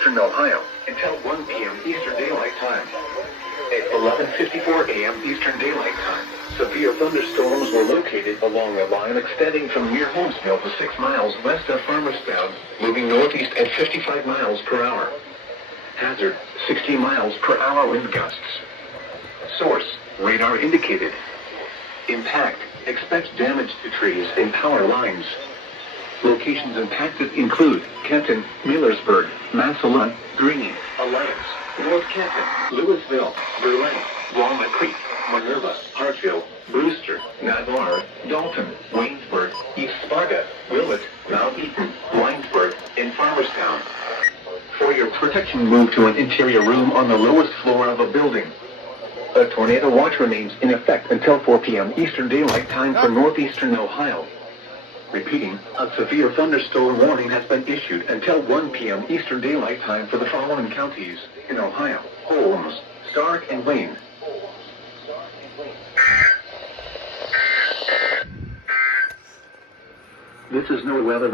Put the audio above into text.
northeastern Ohio until 1 p.m. Eastern Daylight Time. At 11:54 a.m. Eastern Daylight Time, severe thunderstorms were located along a line extending from near Holmesville to 6 miles west of Farmerstown, moving northeast at 55 miles per hour. Hazard, 60 miles per hour wind gusts. Source, radar indicated. Impact, expect damage to trees and power lines. Locations impacted include Kenton, Millersburg, Massillon, Greene, Alliance, North Canton, Louisville, Berlin, Walnut Creek, Minerva, Hartville, Brewster, Navarre, Dalton, Waynesburg, East Sparta, Wilmette, Mount Eaton, Winesburg, and Farmerstown. For your protection, move to an interior room on the lowest floor of a building. A tornado watch remains in effect until 4 p.m. Eastern Daylight Time for northeastern Ohio. Repeating, a severe thunderstorm warning has been issued until 1 p.m. Eastern Daylight Time for the following counties in Ohio: Holmes, Stark, and Wayne. This is no weather